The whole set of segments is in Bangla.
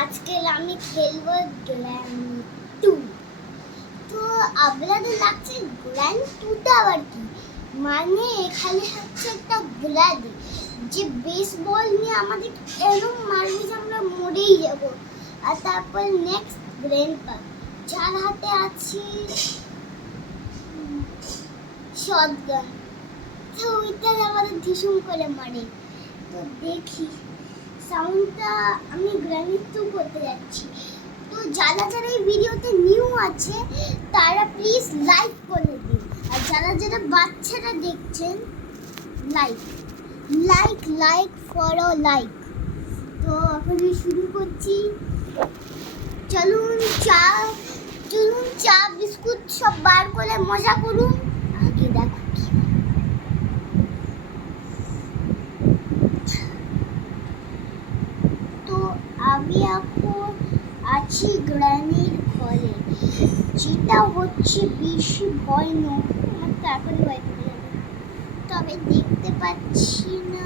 আজকে আমি খেলবো গ্র্যান্ড টু। তো আপনাদের লাগছে গ্র্যান্ড টুটা আবার কি? মানে এখানে হচ্ছে একটা গ্ল্যাডি যে বেসবল নিয়ে আমাদের এরকম মারবে যে আমরা মরেই যাব। আর তারপর নেক্সট গ্র্যান্ডপা যার হাতে আছে শটগান, তো ওইটা আমাদের ভীষণ করে মারে। তো দেখি সাউন্ডটা আমি গ্র্যান্ড টু করতে যাচ্ছি। তো যারা যারা এই ভিডিওতে নিউ আছে তারা প্লিজ লাইক করে দিন, আর যারা যারা বাচ্চারা দেখছেন like like like follow like. তো এখন আমি শুরু করছি। চলুন চা বিস্কুট সব বার করে মজা করুন। আগে দেখো কি তো আমি এখন আছি গ্রানির ঘরে, যেটা হচ্ছে বেশি ভয় নয়, আমার তারপরে ভয় করে যাবে। তবে দেখতে পাচ্ছি না,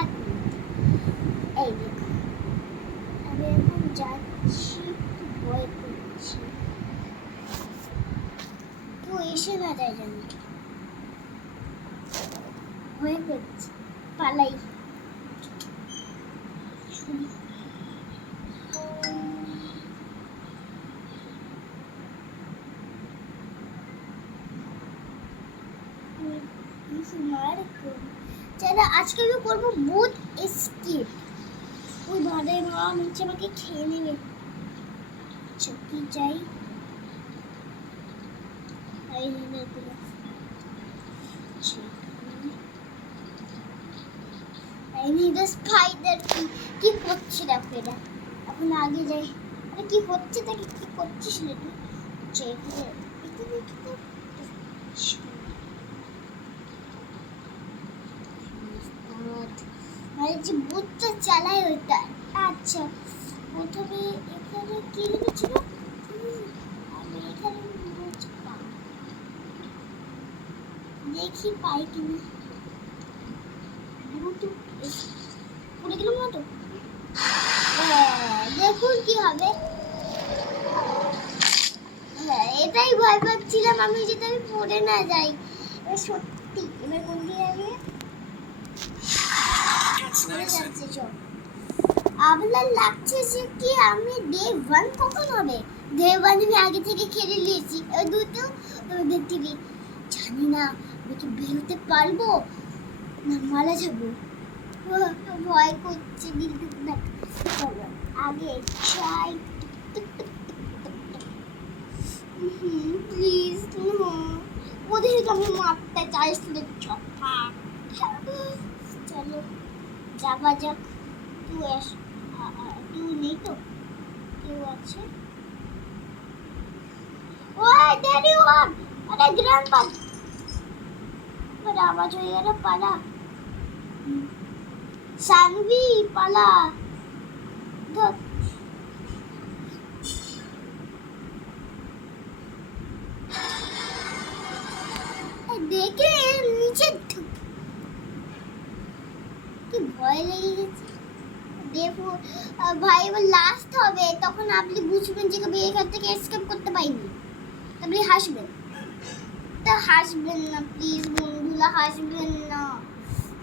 এক মিনিট, এই দেখো আমি এখন যাচ্ছি, একটু ভয় করছি, কেউ এসে না যায় যেন, ভয় করছে, পালাই। আজকে আমি করবো বুথ এসকেপ। ওই ভাড়ে মা নিচে আমাকে খেয়ে নেবে। কি চাই? কি করছি দেখো এটা। এখন আগে যাই। আরে কি হচ্ছে তাকে, কি করছিস রে তুই? মানে যে বুটটা চালায় ওইটা। আচ্ছা প্রথমে এখানে কি লিখেছিল? আমি এখানে দেখি পাই কিনা। পড়ে গেলাম না তো? দেখুন কি হবে। হ্যাঁ এটাই ভয় পাচ্ছিলাম আমি, যেটা আমি পড়ে না যাই। সত্যি এবার কোন দিকে যাবে? আপনার লাগছে যে কি আমি ডে 1 কখন হবে? ডে 1 আমি আগে থেকে খেলে নিয়েছি। ওই দুটো দেখতে জানি না আমি কি বেরোতে পারবো না মারা যাবো। ভয় করছে দিদি। আগে চাই প্লিজ ওদের আমি মারতে চাইছিল। চলো যাবা যাক। কেউ নেই তো? কেউ আছে? ওই দেরি হন। আরে গ্র্যান্ডপা, আরে আওয়াজ হয়ে গেল, পালা সানভি পালা। দেখে নিচে কি ভয় লেগে গেছে। দেখো ভাই এবার লাস্ট হবে, তখন আপনি বুঝবেন যে কবে এখান থেকে এসকেপ করতে পাইনি। আপনি হাসবেন। তা হাসবেন না প্লিজ বন্ধুরা, হাসবেন না,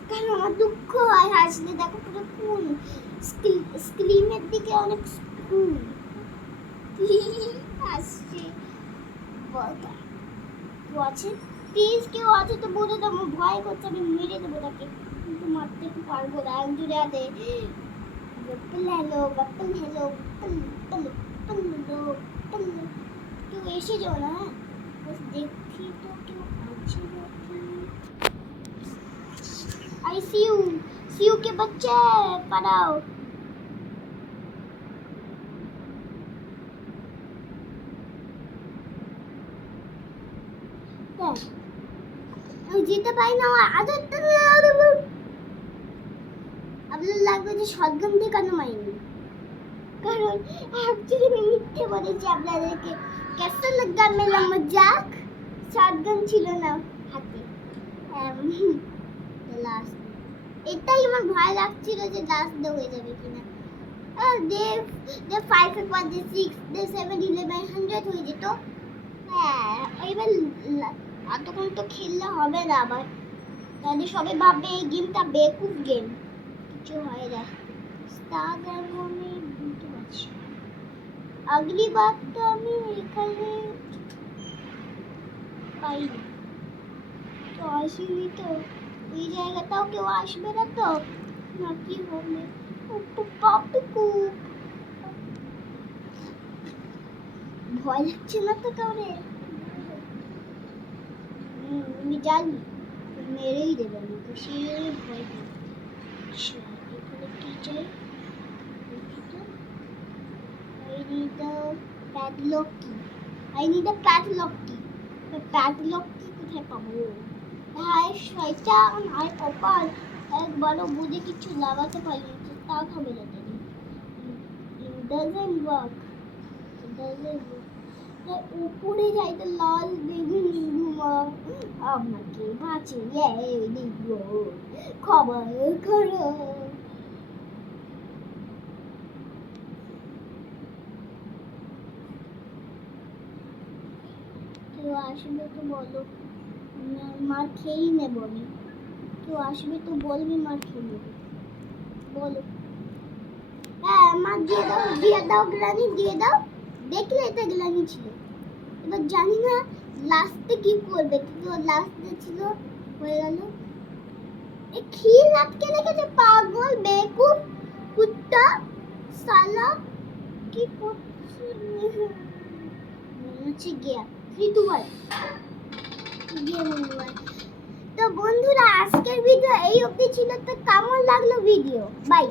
কারণ আমার দুঃখ হয় হাসলে। দেখো পুরো খুন, স্ক্রিনের দিকে অনেক খুন হাসছে। কেউ আছে? প্লিজ কেউ আছে তো বলে দাও, আমার ভয় করছে, আমি মেরে দেবো তাকে, কিন্তু মারতে পারবো না। জুড়ে আদে বাপ্পল হ্যালো কেউ এসে যাও না। হ্যাঁ দেখি তো কেউ আছে নাকি। आई सी यू के बच्चे पढ़ाओ। আমি যেতে পারি না। আপনার লাগবে যে শটগান দিয়ে কেন মারিনি? কারণ অ্যাকচুয়ালি আমি মিথ্যে বলেছি আপনাদেরকে। कैसा लगा मेरा मजाक? শটগান ছিল না হাতে। লাস্ট এটাই আমার ভয় লাগছিল যে লাস্ট হয়ে যাবে কিনা। দে দে 5 এর পর দে 6 দে 7 11 100 হয়ে যেত। হ্যাঁ এবার এতক্ষণ তো খেললে হবে না আবার, তাহলে সবাই ভাববে এই গেমটা বেকুব গেম, কিছু হয় না। স্টার গেম আমি বুঝতে পারছি, আগলি বার তো আমি এখানে পাইনি, তো আসিনি তো, এই জায়গাটাও কেউ আসবে না তো, না কি হবে? খুব ভয় লাগছে না তো কাউরে? আমি জানি মেরেই দেবে আমাকে, সে ভয় পাবে। আচ্ছা এখানে কি চাই দেখি তো। I need a padlock key. I need a padlock key. Padlock key কোথায় পাবো? ভাই শয়তান আর কপাল, একবারও বুঝে কিছু লাগাতে পারি না, তা হবে না তাই। It doesn't work. It doesn't work. উপরে যাইতে লাল বেগুন ধুমা আমাকে বাঁচিয়ে দিব, খবর করো। কেউ আসবে তো বলো, মার খেয়েই নেবো আমি। কেউ আসবে তো বলবি, মার খেয়ে নেবো বলো। হ্যাঁ মা দিয়ে দাও গ্রানি, দিয়ে দাও। দেখলে এটা গ্রানি ছিল, এবার জানি না লাস্টে কি করবে, তো লাস্টে ছিল হয়ে গেল। এ খিল আটকে রেখেছে, পাগল বেকুব কুত্তা সালা, কি করছে মনে হচ্ছে গিয়া 3 2 1 গিয়ে মনে হয়। তো বন্ধুরা আজকের ভিডিও এই অবধি ছিল, তো কেমন লাগলো ভিডিও, বাই।